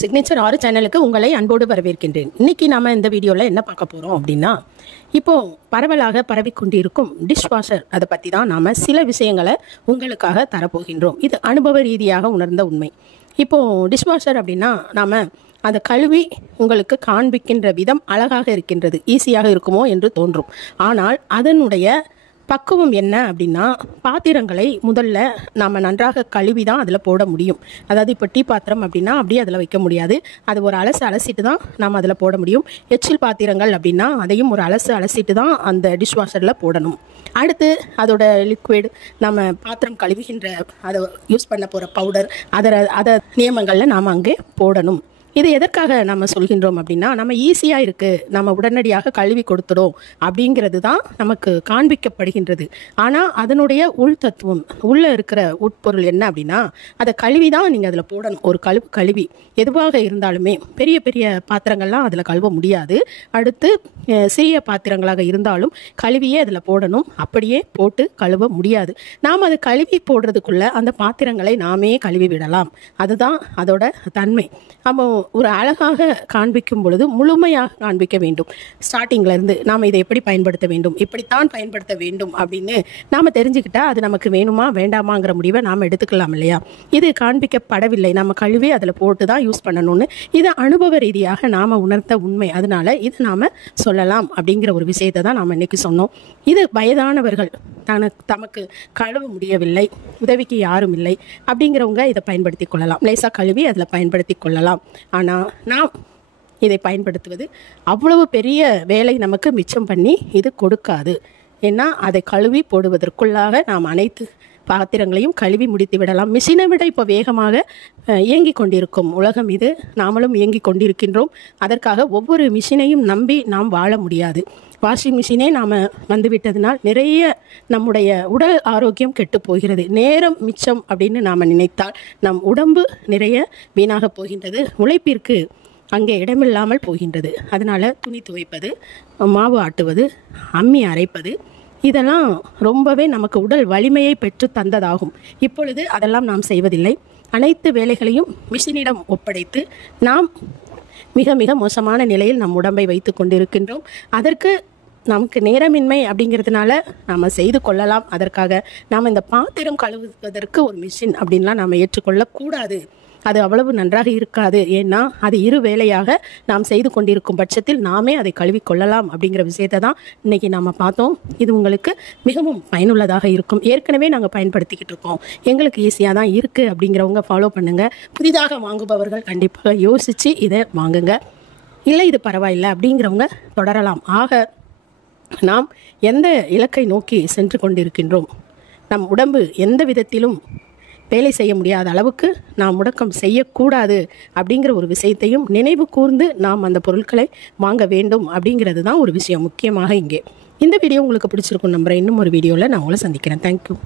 Signature ஆறு சேனலுக்கு உங்களை அன்போடு வரவேற்கின்றேன். இன்னைக்கு நாம இந்த வீடியோவில் என்ன பார்க்க போகிறோம் அப்படின்னா, இப்போ பரவலாக பரவிக்கொண்டிருக்கும் டிஷ் வாஷர் அதை பற்றி தான் நாம் சில விஷயங்களை உங்களுக்காக தரப்போகின்றோம். இது அனுபவ ரீதியாக உணர்ந்த உண்மை. இப்போது டிஷ் வாஷர் அப்படின்னா நாம் அதை கழுவி உங்களுக்கு காண்பிக்கின்ற விதம் அழகாக இருக்கின்றது, ஈஸியாக இருக்குமோ என்று தோன்றும். ஆனால் அதனுடைய பக்குவம் என்ன அப்படின்னா, பாத்திரங்களை முதல்ல நாம் நன்றாக கழுவி தான் அதில் போட முடியும். அதாவது இப்போ டீ பாத்திரம் அப்படின்னா அப்படியே அதில் வைக்க முடியாது. அது ஒரு அலசிட்டு தான் நாம் அதில் போட முடியும். எச்சில் பாத்திரங்கள் அப்படின்னா அதையும் ஒரு அலசிட்டு தான் அந்த டிஷ் வாஷரில் போடணும். அடுத்து அதோட லிக்விட், நம்ம பாத்திரம் கழுவுகின்ற அதை யூஸ் பண்ண போகிற பவுடர், அதை நியமங்களில் நாம் அங்கே போடணும். இது எதற்காக நம்ம சொல்கின்றோம் அப்படின்னா, நம்ம ஈஸியாக இருக்குது, நம்ம உடனடியாக கழுவி கொடுத்துடும் அப்படிங்கிறது தான் நமக்கு காண்பிக்கப்படுகின்றது. ஆனால் அதனுடைய உள் தத்துவம், உள்ளே இருக்கிற உட்பொருள் என்ன அப்படின்னா, அதை கழுவி தான் நீங்கள் அதில் போடணும். ஒரு கழுவி எதுவாக இருந்தாலுமே, பெரிய பெரிய பாத்திரங்கள்லாம் அதில் கழுவ முடியாது. அடுத்து சிறிய பாத்திரங்களாக இருந்தாலும் கழுவியே அதில் போடணும். அப்படியே போட்டு கழுவ முடியாது. நாம் அதை கழுவி போடுறதுக்குள்ள அந்த பாத்திரங்களை நாமே கழுவி விடலாம். அதுதான் அதோட தன்மை. நம்ம ஒரு அழகாக காண்பிக்கும் பொழுது முழுமையாக காண்பிக்க வேண்டும். ஸ்டார்டிங்லேருந்து நாம் இதை எப்படி பயன்படுத்த வேண்டும், இப்படித்தான் பயன்படுத்த வேண்டும் அப்படின்னு நாம் தெரிஞ்சுக்கிட்டால் அது நமக்கு வேணுமா வேண்டாமாங்கிற முடிவை நாம் எடுத்துக்கலாம் இல்லையா? இது காண்பிக்கப்படவில்லை, நம்ம கழுவி அதில் போட்டு தான் யூஸ் பண்ணணும்னு. இது அனுபவ ரீதியாக நாம் உணர்ந்த உண்மை. அதனால இது நாம் சொல்லலாம் அப்படிங்கிற ஒரு விஷயத்தை தான் நாம் இன்னைக்கு சொன்னோம். இது வயதானவர்கள், தமக்கு கழுவ முடியவில்லை, உதவிக்கு யாரும் இல்லை அப்படிங்கிறவங்க இதை பயன்படுத்தி கொள்ளலாம். லேசாக கழுவி அதில் பயன்படுத்தி கொள்ளலாம். ஆனால் நாம் இதை பயன்படுத்துவது அவ்வளவு பெரிய வேலை நமக்கு மிச்சம் பண்ணி இது கொடுக்காது. ஏன்னா அதை கழுவி போடுவதற்குள்ளாக நாம் அனைத்து பாத்திரங்களையும் கழுவி முடித்து விடலாம். மிஷினை விட இப்போ வேகமாக இயங்கி கொண்டிருக்கும் உலகம் இது. நாமளும் இயங்கி கொண்டிருக்கின்றோம். அதற்காக ஒவ்வொரு மிஷினையும் நம்பி நாம் வாழ முடியாது. வாஷிங் மிஷினே நாம் வந்துவிட்டதுனால் நிறைய நம்முடைய உடல் ஆரோக்கியம் கெட்டு போகிறது. நேரம் மிச்சம் அப்படின்னு நாம் நினைத்தால் நம் உடம்பு நிறைய வீணாக போகின்றது. உழைப்பிற்கு அங்கே இடமில்லாமல் போகின்றது. அதனால் துணி துவைப்பது, மாவு ஆட்டுவது, அம்மி அரைப்பது, இதெல்லாம் ரொம்பவே நமக்கு உடல் வலிமையை பெற்று தந்ததாகும். இப்பொழுது அதெல்லாம் நாம் செய்வதில்லை. அனைத்து வேலைகளையும் மிஷினிடம் ஒப்படைத்து நாம் மிக மிக மோசமான நிலையில் நம் உடம்பை வைத்து கொண்டிருக்கின்றோம். அதற்கு நமக்கு நேரமின்மை அப்படிங்கிறதுனால நாம் செய்து கொள்ளலாம். அதற்காக நாம் இந்த பாத்திரம் கழுவுவதற்கு ஒரு மிஷின் அப்படின்லாம் நாம் ஏற்றுக்கொள்ளக்கூடாது. அது அவ்வளவு நன்றாக இருக்காது. ஏன்னா அது இரு வேலையாக நாம் செய்து கொண்டிருக்கும் பட்சத்தில் நாமே அதை கழுவி கொள்ளலாம் அப்படிங்கிற விஷயத்தை தான் இன்றைக்கி நாம் பார்த்தோம். இது உங்களுக்கு மிகவும் பயனுள்ளதாக இருக்கும். ஏற்கனவே நாங்கள் பயன்படுத்திக்கிட்டு இருக்கோம், எங்களுக்கு ஈஸியாக தான் இருக்குது அப்படிங்கிறவங்க ஃபாலோ பண்ணுங்கள். புதிதாக வாங்குபவர்கள் கண்டிப்பாக யோசித்து இதை வாங்குங்க. இல்லை இது பரவாயில்லை அப்படிங்கிறவங்க தொடரலாம். ஆக நாம் எந்த இலக்கை நோக்கி சென்று கொண்டிருக்கின்றோம், நம் உடம்பு எந்த விதத்திலும் வேலை செய்ய முடியாத அளவுக்கு நாம் முடக்கம் செய்யக்கூடாது அப்படிங்கிற ஒரு விஷயத்தையும் நினைவு கூர்ந்து நாம் அந்த பொருட்களை வாங்க வேண்டும் அப்படிங்கிறது தான் ஒரு விஷயம் முக்கியமாக இங்கே. இந்த வீடியோ உங்களுக்கு பிடிச்சிருக்கும் நம்புறேன். இன்னும் ஒரு வீடியோவில் நான் உங்களை சந்திக்கிறேன். தேங்க்யூ.